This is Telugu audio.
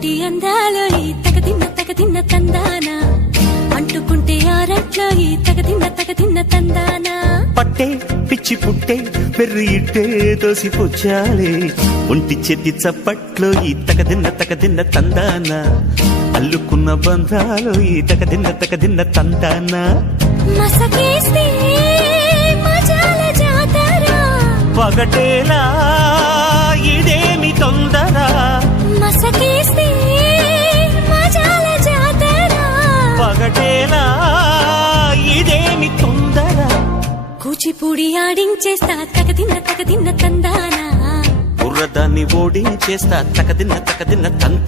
ఒంటి అందాలో ఈ తగదిన్న తందానా అంటుకుంటే ఆరట్లో ఈ తగదిన్న తందానా పట్టే పిచ్చి పుట్టే పెర్రి ఇట్టే దోసిపుచ్చాలే ఒంటి చేతి చప్పట్లో ఈ తగదిన్న తందానా అల్లుకున్న బంధాలు ఈ తగదిన్న తందానా మసకేస్తే మజాల జాతర పగటేలా ఇదేమి తొందర మసకేస్తే మజాల జాతర పగటేలా ఇదేమి తొందర కూచిపూడి ఆడించేస్తా తగదిన్న తందానా బుర్రదాన్ని ఓడించేస్తా తగదిన్న తందానా